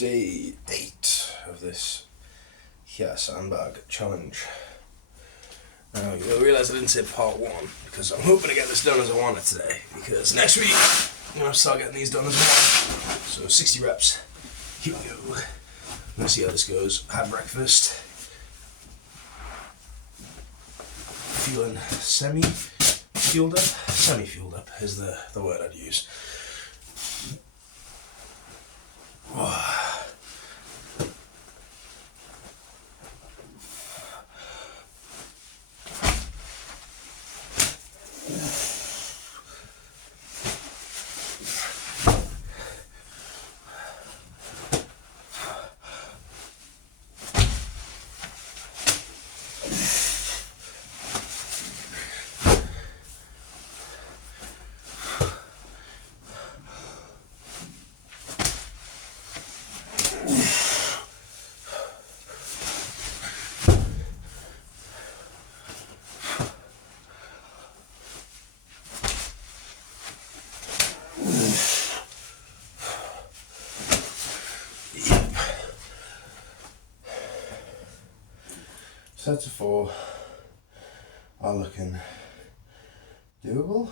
day 8 of this sandbag challenge. Now you'll realise I didn't say part 1 because I'm hoping to get this done as I want it today, because next week I'm going to start getting these done as well. So 60 reps, here we go. I'm going to see how this goes. Had breakfast, feeling semi-fueled up. Semi-fueled up is the word I'd use. Sets of 4 are looking doable.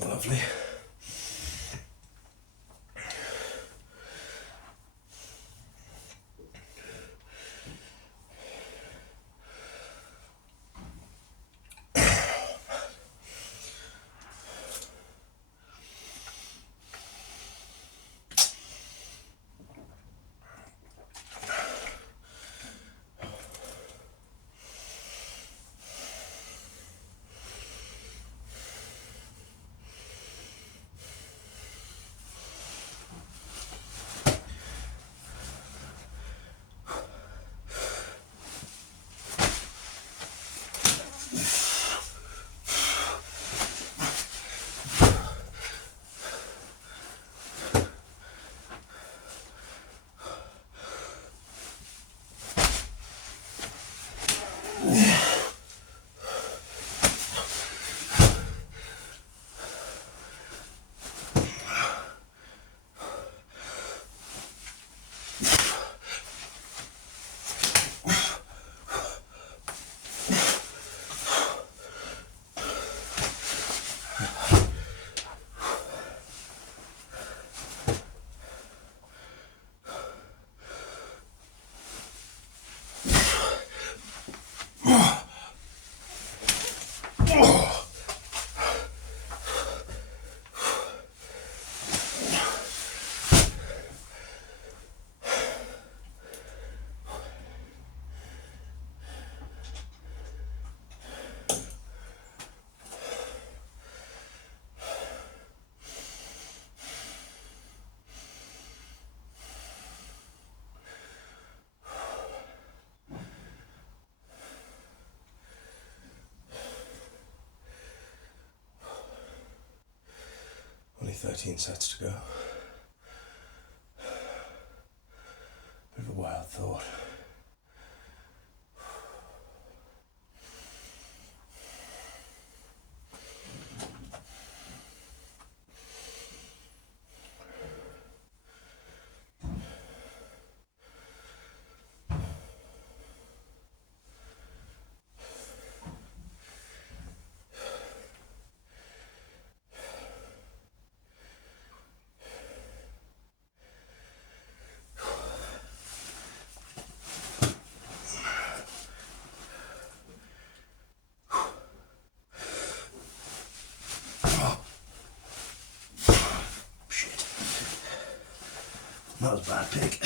Lovely. Only 13 sets to go. Bit of a wild thought. That was a bad pick.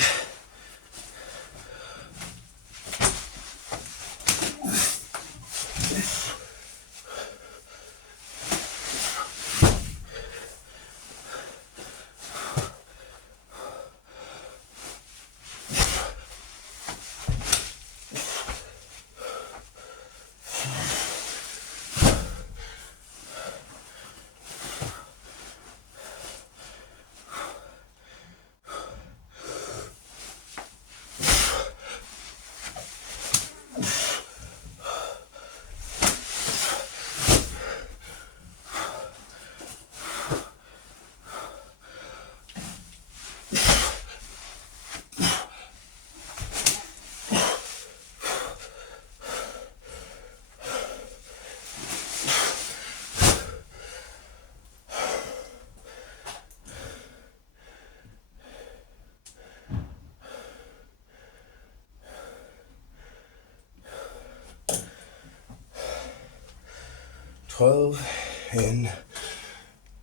12 in.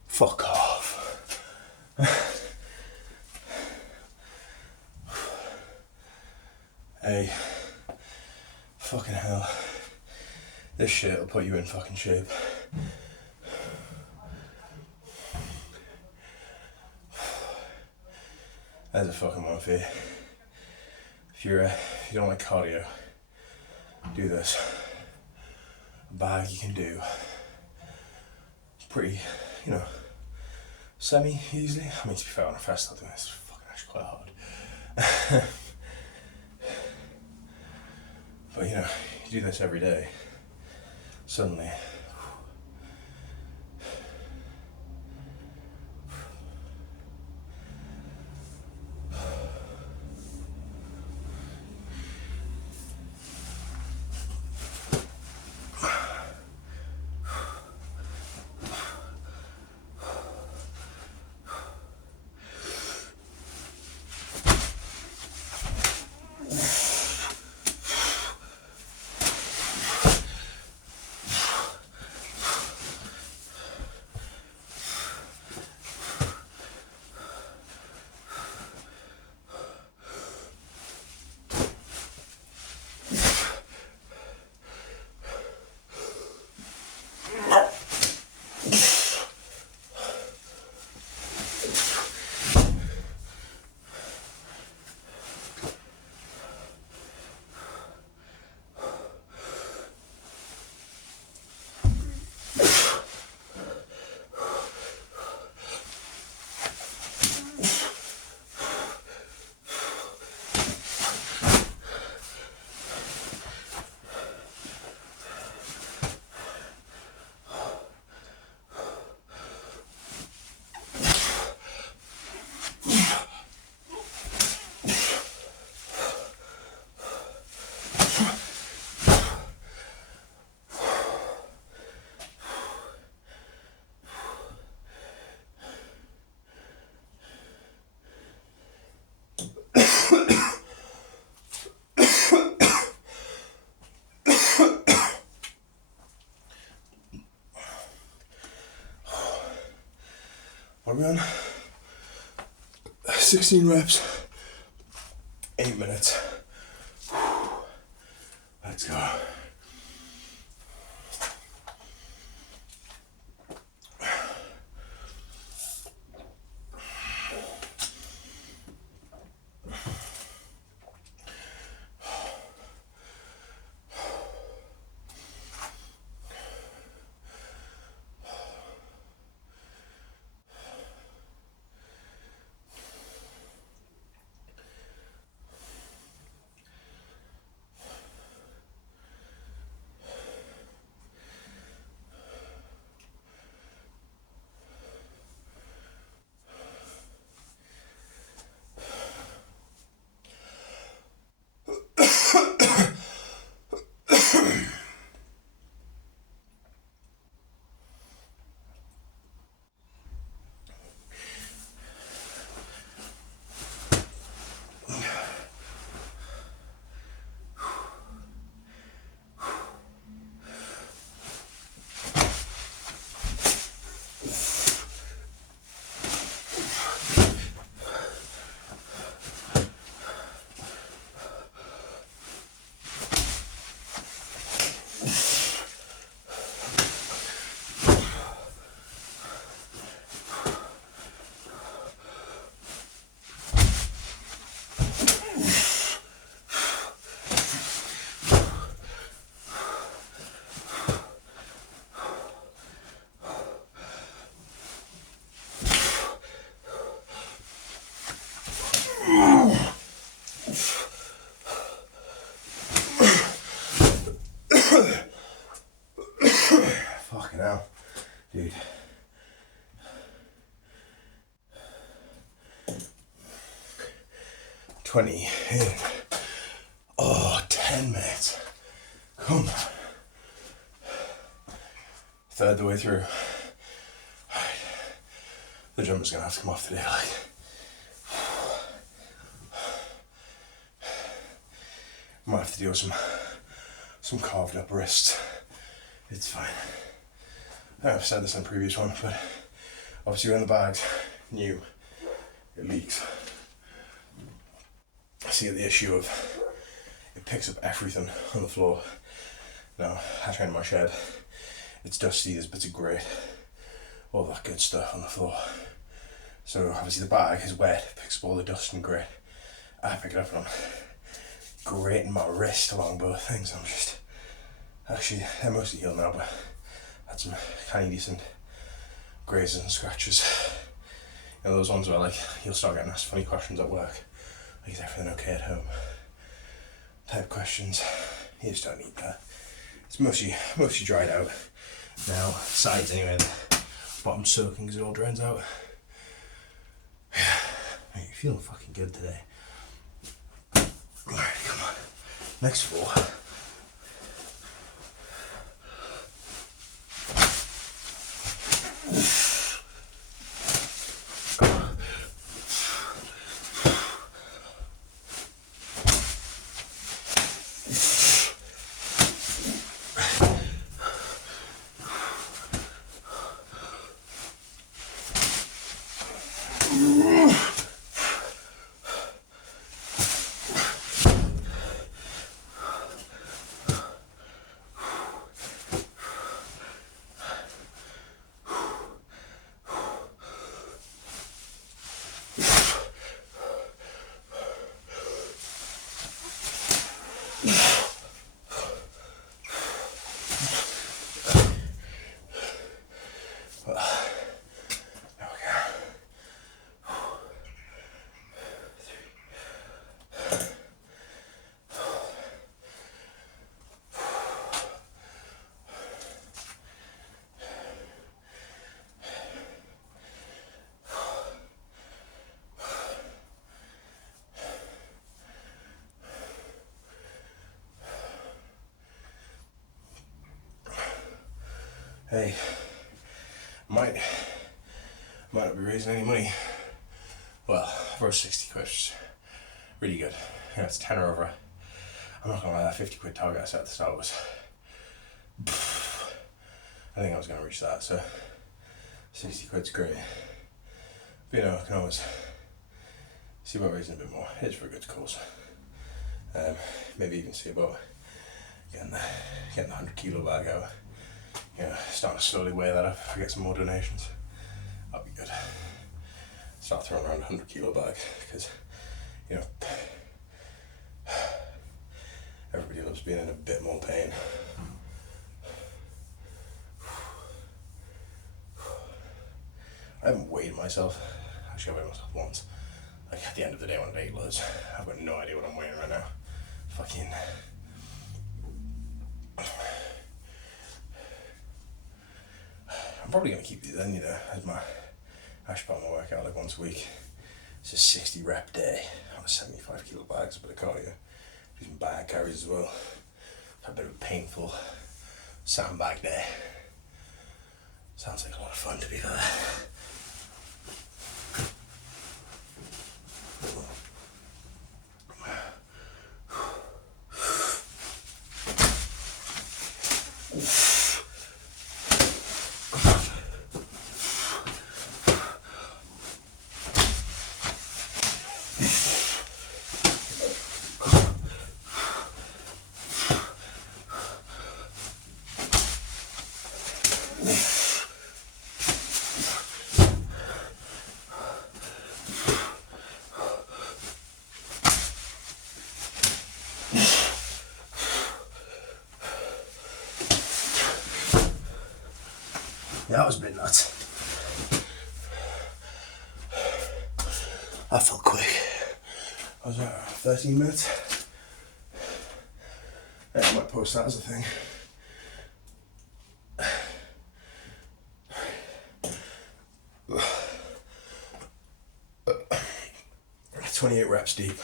Fuck off. Hey, fucking hell. This shit will put you in fucking shape. There's a fucking one for you. If you don't like cardio, do this. A bag you can do pretty, semi easily. I mean, to be fair, on a fast, I think that's fucking actually quite hard. But you do this every day, suddenly. Are we on? 16 reps, 8 minutes. Let's go. Fucking hell, dude. $20 in. Oh, 10 minutes. Come on. Third the way through. Right. The jumper's gonna have to come off today, I might have to deal with some carved up wrists. It's fine. think I've said this in a previous one, but obviously when the bag's new, it leaks. I see the issue of it picks up everything on the floor. Now, I train in my shed, it's dusty, there's bits of grit, all that good stuff on the floor. So obviously the bag is wet, it picks up all the dust and grit. I pick it up and I'm grating my wrist along both things. I'm just, actually, they're mostly healed now, but I had some kind of decent grazes and scratches. You know, those ones where like, you'll start getting asked funny questions at work. Like, is everything okay at home? Type questions. You just don't need that. It's mostly dried out now. Sides anyway, the bottom's soaking because it all drains out. Mate, you're feeling fucking good today. Alright, come on. Next floor. Hey, might not be raising any money. Well, for 60 quid, which is really good. Yeah, it's tenner over. I'm not gonna lie, that 50 quid target I set at the start was, I think I was gonna reach that, so 60 quid's great. But you know, I can always see about raising a bit more. It's for a good cause. Maybe even see about getting the 100 kilo bag out. You know, starting to slowly weigh that up if I get some more donations. That'll be good. Start throwing around 100 kilo bag, because, you know, everybody loves being in a bit more pain. I haven't weighed myself. Actually, I weighed myself once. Like, at the end of the day when I ate loads. I've got no idea what I'm weighing right now. Fucking... I'm probably going to keep these then, you know, as my ash palm workout like once a week. It's a 60 rep day on a 75 kilo bags, a bit of cardio. Do some bag carries as well. It's a bit of a painful sandbag day. Sounds like a lot of fun, to be fair. Yeah, that was a bit nuts. That felt quick. I was at 13 minutes. Yeah, I might post that as a thing. 28 reps deep.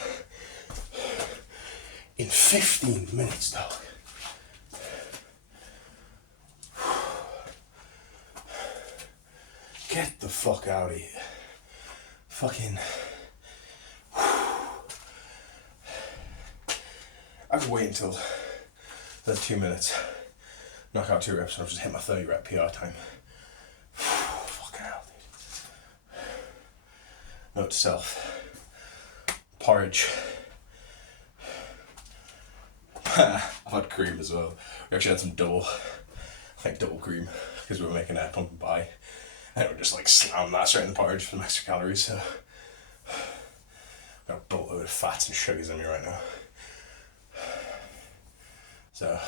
In 15 minutes, dog. Get the fuck out of here. Fucking... I could wait until the 2 minutes, knock out 2 reps, and I'll just hit my 30 rep PR time. Note to self. Porridge. I've had cream as well. We actually had some double cream, because we were making a pumpkin pie. And we just like slammed that straight in the porridge for some extra calories, so I've got a boatload of fats and sugars in me right now. So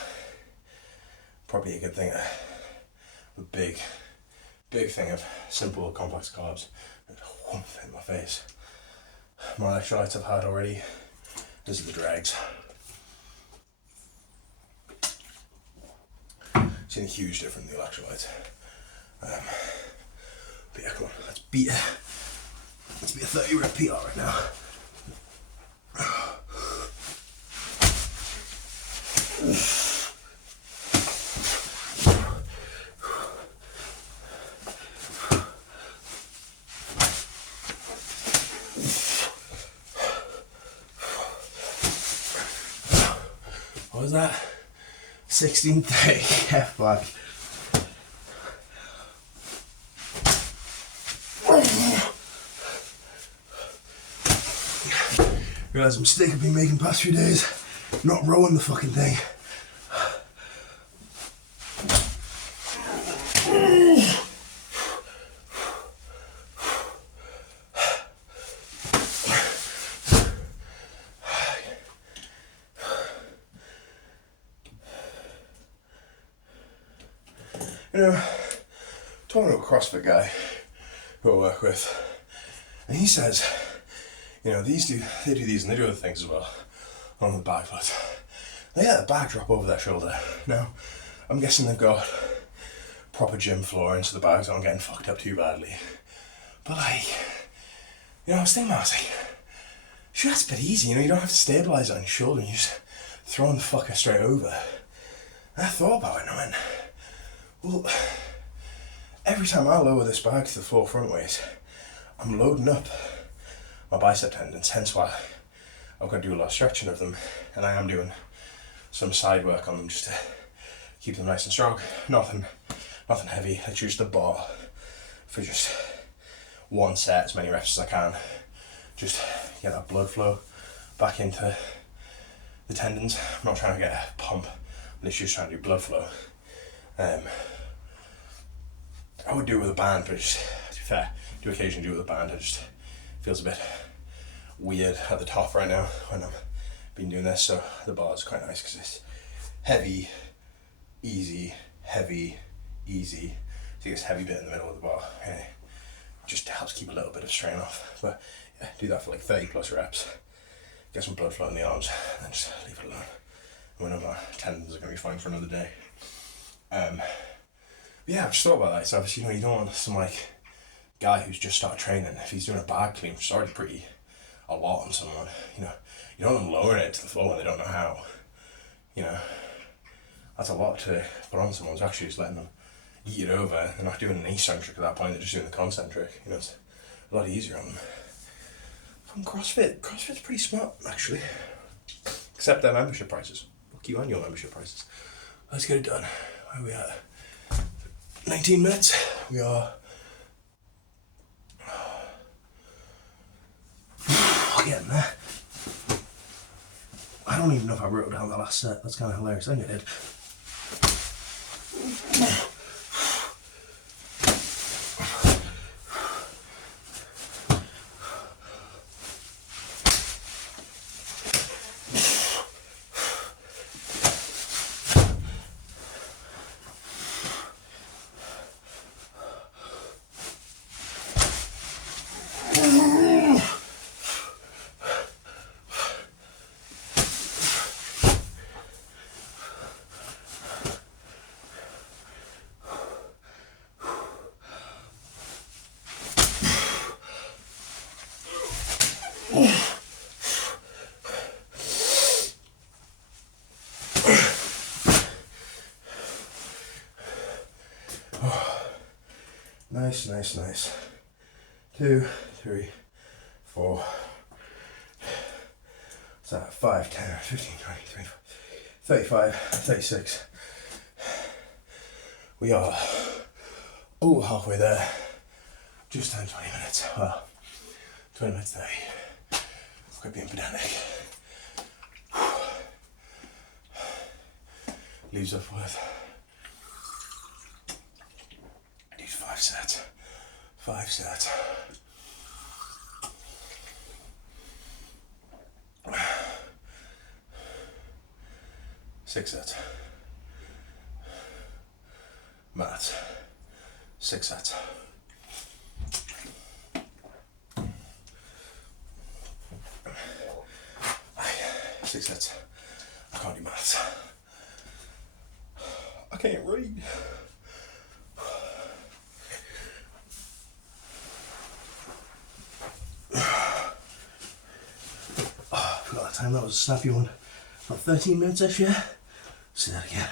probably a good thing, a big thing of simple complex carbs. In my face. My electrolytes I've had already. These are the dregs. Seen a huge difference in the electrolytes. But yeah, come on, let's beat a 30 rep PR right now. What was that? 16:30 F back. Realised the mistake I've been making the past few days, not rowing the fucking thing. You know, talking to a CrossFit guy who I work with, and he says, you know, they do these and they do other things as well on the back, but they let the bag drop over their shoulder. Now, I'm guessing they've got proper gym flooring so the bags aren't getting fucked up too badly. But like, you know, I was like, sure, that's a bit easy, you know, you don't have to stabilise it on your shoulder and you just throwing the fucker straight over. And I thought about it and I went, well, every time I lower this bag to the floor frontways, I'm loading up my bicep tendons, hence why I've got to do a lot of stretching of them, and I am doing some side work on them just to keep them nice and strong. Nothing heavy. Let's use the bar for just one set, as many reps as I can. Just get that blood flow back into the tendons. I'm not trying to get a pump, I'm literally just trying to do blood flow. I would do it with a band, but just, to be fair, do occasionally do it with a band. It just feels a bit weird at the top right now when I've been doing this, so the bar is quite nice because it's heavy, easy, heavy, easy. So you get this heavy bit in the middle of the bar, and it just helps keep a little bit of strain off. But yeah, do that for like 30 plus reps, get some blood flow in the arms, and then just leave it alone. And we know my tendons are going to be fine for another day. Yeah, I've just thought about that. So obviously, you know, you don't want some like guy who's just started training, if he's doing a bag clean, which is already pretty a lot on someone, you know, you don't want them lowering it to the floor when they don't know how. You know, that's a lot to put on someone. It's actually just letting them eat it over. They're not doing an eccentric at that point, they're just doing the concentric. You know, it's a lot easier on them. From CrossFit's pretty smart, actually. Except their membership prices. Fuck you and your membership prices. Let's get it done. Where are we at? 19 minutes. We are getting there. I don't even know if I wrote down the last set. That's kind of hilarious. I think I did. Nice. 2, 3, 4. What's that? 5, 10, 15, 20, 25, 35, 36. We are over halfway there. Just 10, 20 minutes. Well, 20 minutes 30. Quit being pedantic. Leaves off with do 5 sets. 5 sets. Six sets. Mats. 6 sets. Six sets. I can't do maths. I can't read. I forgot that time. That was a snappy one. About 13 minutes-ish, yeah? Say that again.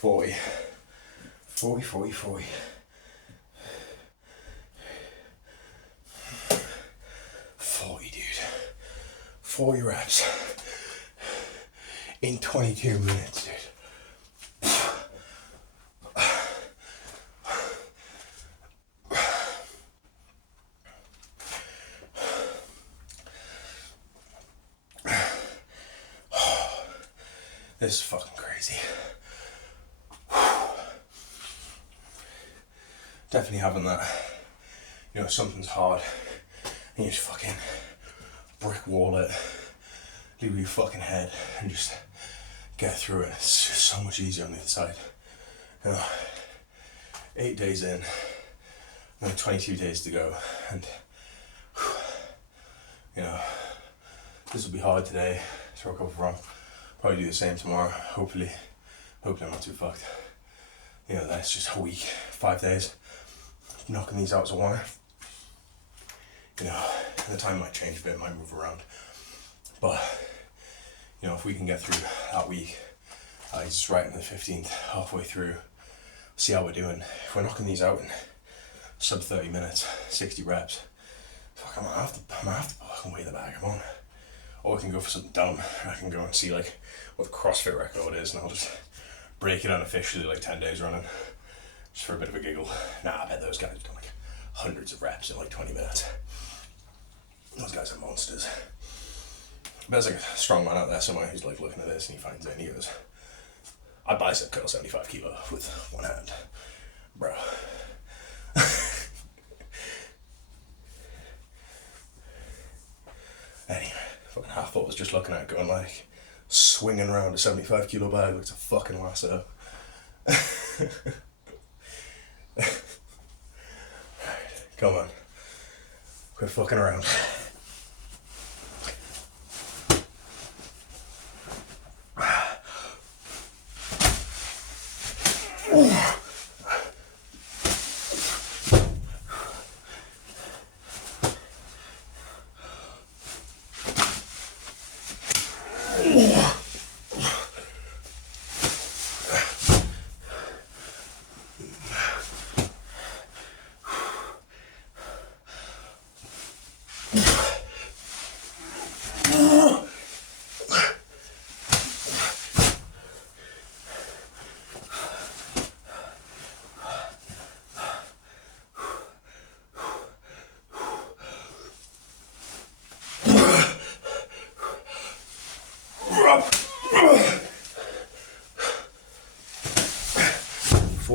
40. 40, 40, 40. 40, dude. 40 reps in 22 minutes, dude. This is fucking crazy. Definitely having that, you know, something's hard and you just fucking brick wall it, leave your fucking head and just get through it. It's just so much easier on the other side. You know, 8 days in, only 22 days to go, and you know, this will be hard today to recover from. Probably do the same tomorrow, hopefully I'm not too fucked. You know, that's just a week, 5 days, knocking these out as a one. You know, the time might change a bit, might move around. But, you know, if we can get through that week, it's right in the 15th, halfway through, see how we're doing. If we're knocking these out in sub 30 minutes, 60 reps, fuck, I might have to fucking weigh the bag, I'm on. Or I can go for something dumb. I can go and see like what the CrossFit record is and I'll just break it unofficially like 10 days running. Just for a bit of a giggle. Nah, I bet those guys have done like hundreds of reps in like 20 minutes. Those guys are monsters. But there's like a strong man out there somewhere who's like looking at this and he finds it and he goes, I bicep curl 75 kilo with one hand. Bro. Anyway, fucking Halfbot was just looking at it going like, swinging around a 75 kilo bag like it's a fucking lasso. Come on. Quit fucking around.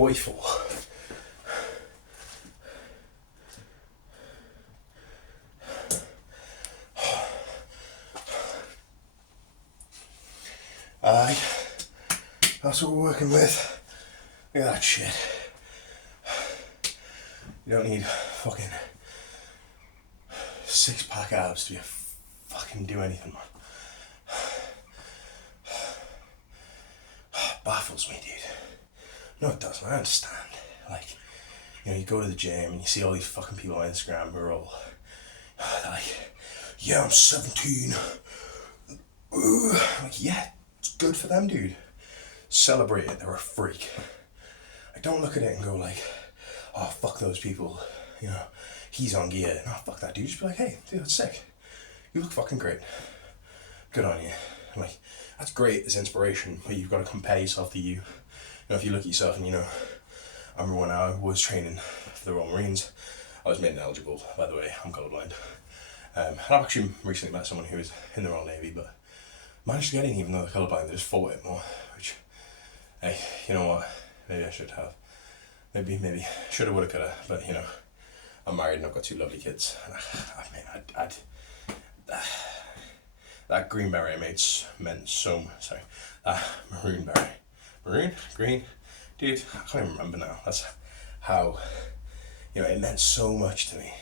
Joyful. Aye, that's what we're working with. Look at that shit. You don't need fucking 6-pack abs to fucking do anything, man. Baffles me, dude. No, it doesn't. I understand. Like, you know, you go to the gym and you see all these fucking people on Instagram who are all like, yeah, I'm 17. Ooh. Like, yeah, it's good for them, dude. Celebrate it. They're a freak. I don't look at it and go like, oh, fuck those people. You know, he's on gear. No, fuck that dude. Just be like, hey, dude, that's sick. You look fucking great. Good on you. Like, that's great as inspiration, but you've got to compare yourself to you. You know, if you look at yourself and, you know, I remember when I was training for the Royal Marines, I was made ineligible, by the way, I'm colorblind. And I've actually recently met someone who was in the Royal Navy, but managed to get in even though they're colorblind. They just fought it more, which, hey, you know what, maybe I should have. Maybe, shoulda, woulda, coulda, but, you know, I'm married and I've got 2 lovely kids. And that green beret meant so much. Sorry, maroon beret. Maroon? Green? Dude, I can't even remember now. That's how, you know, it meant so much to me.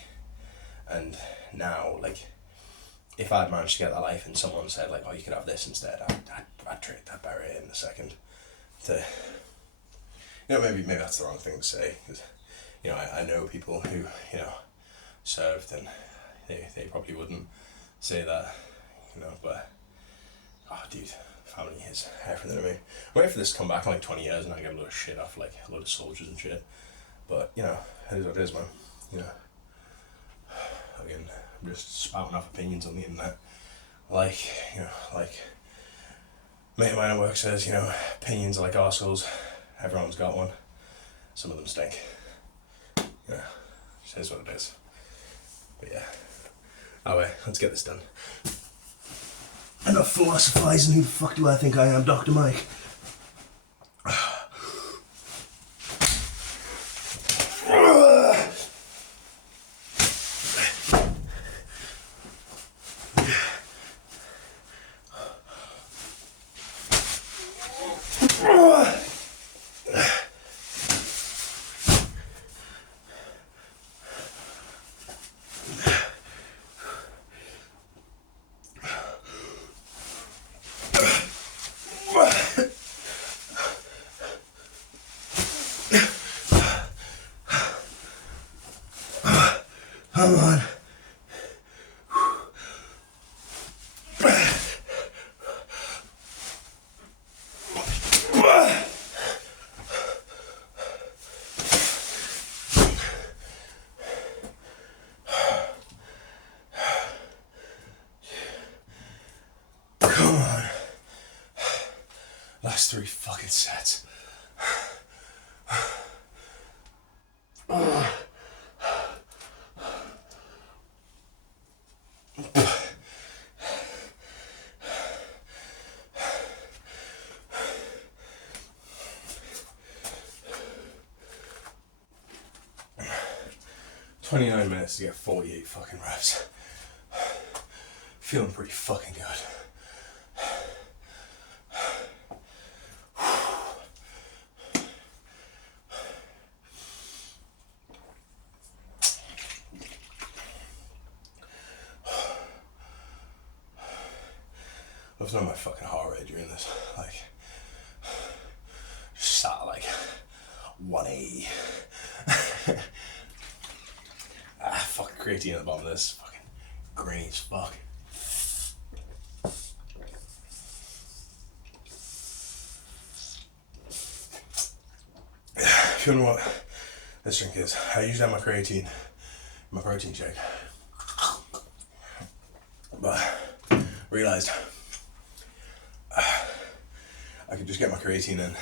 And now, like, if I'd managed to get that life and someone said, like, oh, you could have this instead, I'd trade that beret in a second. To, you know, maybe that's the wrong thing to say. Because, you know, I know people who, you know, served and they probably wouldn't say that, you know, but, oh, dude, family is everything to me. I'm waiting for this to come back in like 20 years and I get a load of shit off like a load of soldiers and shit. But, you know, it is what it is, man. You know, again, I'm just spouting off opinions on the internet. Like, you know, like, mate of mine at work says, you know, opinions are like arseholes. Everyone's got one. Some of them stink. You know, it is what it is. But yeah. Anyway, let's get this done. Enough philosophizing. Who the fuck do I think I am, Dr. Mike? Come on. Come on. Last 3 fucking sets. 29 minutes to get 48 fucking reps. Feeling pretty fucking good. I've known my fucking heart rate during this. Like, just sat at like 180. Fucking creatine at the bottom of this. Fucking grainy as fuck. If you don't know what this drink is, I usually have my creatine in my protein shake. But realised I could just get my creatine in.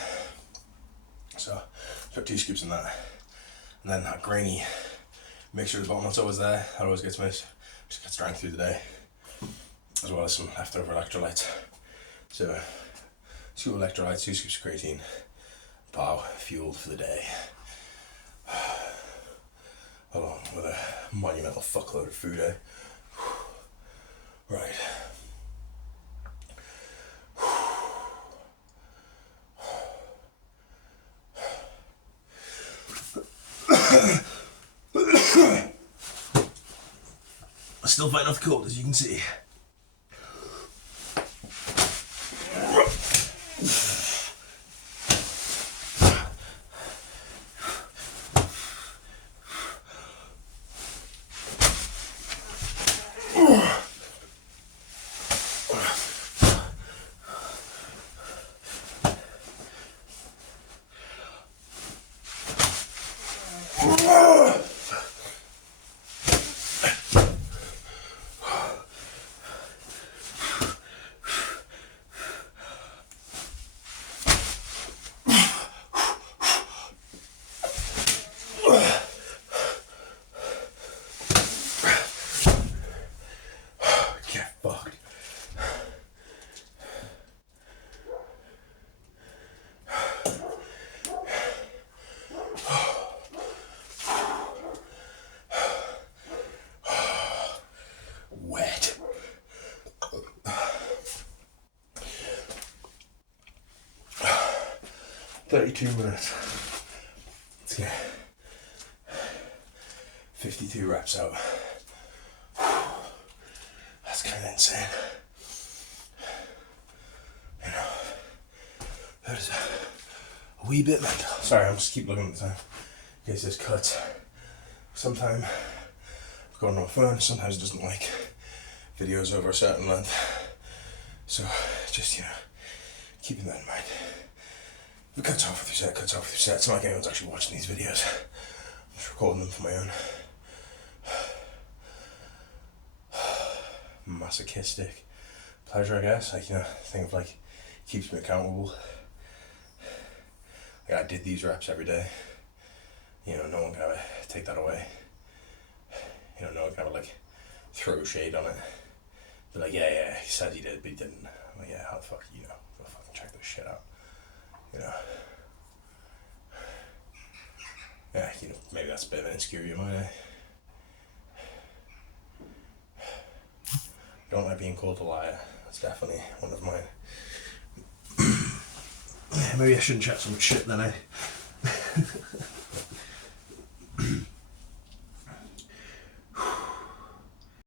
So put 2 scoops in that. And then that grainy mixture at the bottom that's always there, that always gets missed. Just gets drank through the day. As well as some leftover electrolytes. So 2 electrolytes, 2 scoops of creatine. Pow, fueled for the day. Along with a monumental fuckload of food, eh? Right. I'm still fighting off the cold, as you can see. Get fucked. Wet. 32 minutes. Let's get 52 reps out. That's kind of insane. You know, that is a wee bit mental. Sorry, I'm just keep looking at the time in case this cuts. Sometimes I've got no phone, sometimes it doesn't like videos over a certain length. So just, you know, keeping that in mind. If it cuts off with your set, cuts off with your set. It's not like anyone's actually watching these videos. I'm just recording them for my own masochistic pleasure, I guess. Like, you know, think of like, keeps me accountable. Like, I did these reps every day. You know, no one can ever take that away. You know, no one can ever like throw shade on it. Be like, yeah, he said he did, but he didn't. I'm like, yeah, how the fuck, you know, go fucking check this shit out. You know. Yeah, you know, maybe that's a bit of an insecurity of mine, eh? Don't like being called a liar. That's definitely one of mine. Maybe I shouldn't chat so much shit then, eh?